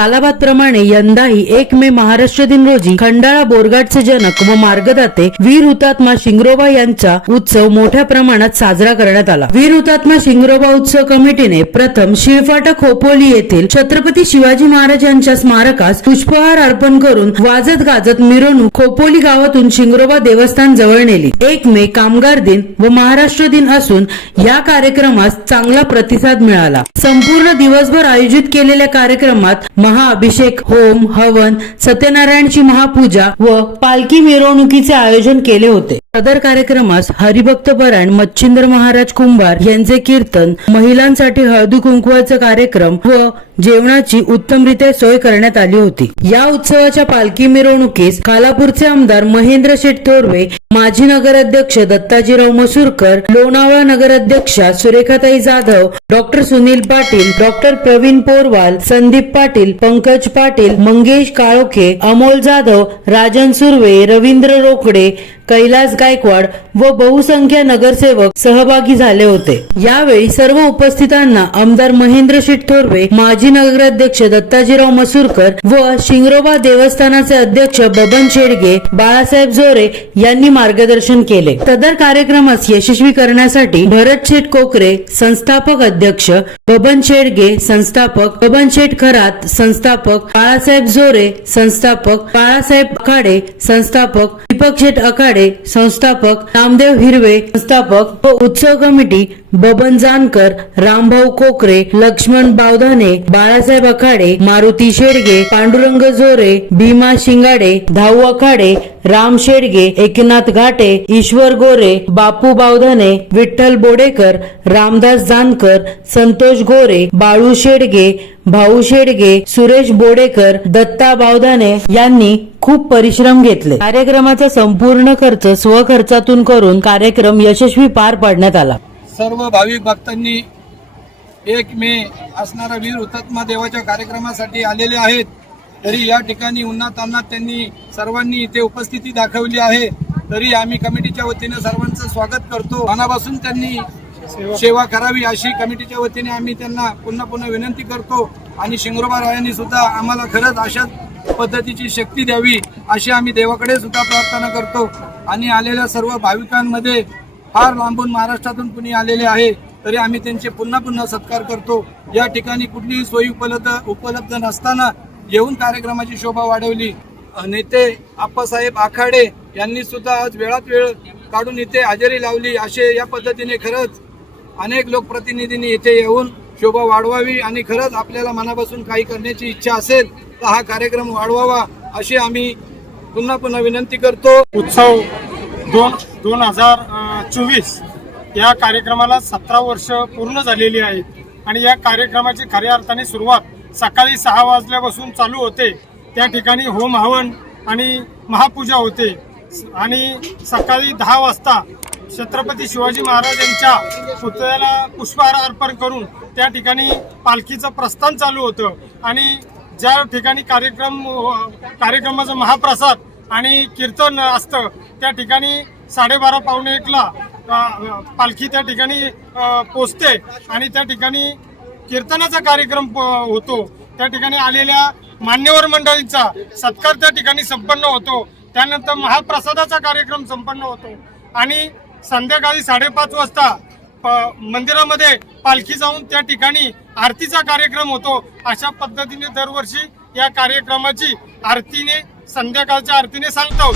सालाबादप्रमाणे यंदाही एक मे महाराष्ट्र दिन रोजी खंडाळा बोरघाटचे जनक व मार्गदाते वीर हुतात्मा शिंगरोबा यांचा उत्सव मोठ्या प्रमाणात साजरा करण्यात आला. वीर हुतात्मा शिंगरोबा उत्सव कमिटीने प्रथम शिळफाटा खोपोली येथील छत्रपती शिवाजी महाराज यांच्या स्मारकास पुष्पहार अर्पण करून वाजत गाजत मिरवणूक खोपोली गावातून शिंगरोबा देवस्थान जवळ नेली. एक मे कामगार दिन व महाराष्ट्र दिन असून या कार्यक्रमास चांगला प्रतिसाद मिळाला. संपूर्ण दिवसभर आयोजित केलेल्या कार्यक्रमात महाअभिषेक होम हवन सत्यनारायणची महापूजा व पालखी मिरवणुकीचे आयोजन केले होते. सदर कार्यक्रमास हरिभक्त परायण मच्छिंद्र महाराज कुंभार यांचे कीर्तन महिलांसाठी हळदी कुंकवाचा कार्यक्रम व जेवणाची उत्तमरित्या सोय करण्यात आली होती. या उत्सवाच्या पालखी मिरवणुकीस खालापूरचे आमदार महेंद्र शेठ तोरवे माजी नगराध्यक्ष दत्ताजीराव मसूरकर लोणावळा नगराध्यक्षा सुरेखाताई जाधव डॉक्टर सुनील पाटील डॉक्टर प्रवीण पोरवाल संदीप पाटील पंकज पाटील मंगेश काळोखे अमोल जाधव राजन सुर्वे रवींद्र रोकडे कैलास गायकवाड व बहुसंख्य नगरसेवक सहभागी झाले होते. यावेळी सर्व उपस्थितांना आमदार महेंद्र थोरवे माजी नगराध्यक्ष दत्ताजीराव मसूरकर व शिंगरोबा देवस्थानाचे अध्यक्ष बबन शेडगे बाळासाहेब जोरे यांनी मार्गदर्शन केले. सदर कार्यक्रमास यशस्वी करण्यासाठी भरत शेठ कोकरे संस्थापक अध्यक्ष बबन शेडगे संस्थापक बबन शेठ खरात संस्थापक बाळासाहेब जोरे संस्थापक बाळासाहेब खाडे संस्थापक दीपक शेठ अखाडे संस्थापक नामदेव हिरवे संस्थापक व उत्सव कमिटी बबन जानकर रामभाऊ कोकरे लक्ष्मण बावधाने बाळासाहेब अखाडे मारुती शेडगे पांडुरंग जोरे भीमा शिंगाडे धाऊ अखाडे राम शेडगे एकनाथ घाटे ईश्वर गोरे बापू बावधाने विठ्ठल बोडेकर रामदास जानकर संतोष गोरे बाळू शेडगे भाऊ शेडगे सुरेश बोडेकर दत्ता बावधाने यांनी खूप परिश्रम घेतले. कार्यक्रमाचा संपूर्ण खर्च स्वखर्चातून करून कार्यक्रम यशस्वी पार पाडण्यात आला. सर्व भाविक भक्तांनी एक मे असणारा वीर हुतात्मा देवाच्या कार्यक्रमासाठी आलेले आहेत. तरी या ठिकाणी उन्हातान्हात त्यांनी सर्वांनी इथे उपस्थिती दाखवली आहे. तरी आम्ही कमिटीच्या वतीने सर्वांचं स्वागत करतो. मनापासून त्यांनी सेवा करावी अशी कमिटीच्या वतीने आम्ही त्यांना पुन्हा पुन्हा विनंती करतो. आणि शिंगरोबा रायांनी सुद्धा आम्हाला खरंच अशाच पद्धतीची शक्ती द्यावी अशी आम्ही देवाकडे सुद्धा प्रार्थना करतो. आणि आलेल्या सर्व भाविकांमध्ये फार लांबून महाराष्ट्रातून कुणी आलेले आहे तरी आम्ही त्यांचे पुन्हा पुन्हा सत्कार करतो. या ठिकाणी कुठलीही सोयी उपलब्ध उपलब्ध नसताना येऊन कार्यक्रमाची शोभा वाढवली. नेते आप्पासाहेब आखाडे यांनी सुद्धा आज वेळात वेळ काढून इथे हजेरी लावली. असे या पद्धतीने खरंच अनेक लोकप्रतिनिधींनी इथे येऊन शोभा वाढवावी आणि खरंच आपल्याला मनापासून काही करण्याची इच्छा असेल तर हा कार्यक्रम वाढवावा अशी आम्ही पुन्हा पुन्हा विनंती करतो. उत्सव दोन दोन हजार चोवीस या कार्यक्रमाला सतरा वर्ष पूर्ण झालेली आहेत आणि या कार्यक्रमाची खऱ्या अर्थाने सुरुवात सकाळी सहा वाजल्यापासून चालू होते. त्या ठिकाणी होम हवन आणि महापूजा होते. आणि सकाळी दहा वाजता छत्रपती शिवाजी महाराज यांच्या पुतळ्याला पुष्पहार अर्पण करून त्या ठिकाणी पालखीचं प्रस्थान चालू होतं. आणि ज्या ठिकाणी कार्यक्रम कार्यक्रमाचा महाप्रसाद आणि कीर्तन असतं त्या ठिकाणी साडेबारा पावणे एकला पालखी त्या ठिकाणी पोचते आणि त्या ठिकाणी कीर्तनाचा कार्यक्रम प- होतो. त्या ठिकाणी आलेल्या मान्यवर मंडळींचा सत्कार त्या ठिकाणी संपन्न होतो. त्यानंतर महाप्रसादाचा कार्यक्रम संपन्न होतो. आणि संध्याकाळी साडेपाच वाजता मंदिरामध्ये पालखी जाऊन त्या ठिकाणी आरतीचा कार्यक्रम होतो. अशा पद्धतीने दरवर्षी या कार्यक्रमाची आरतीने संध्याकाळच्या आरतीने सांगतो.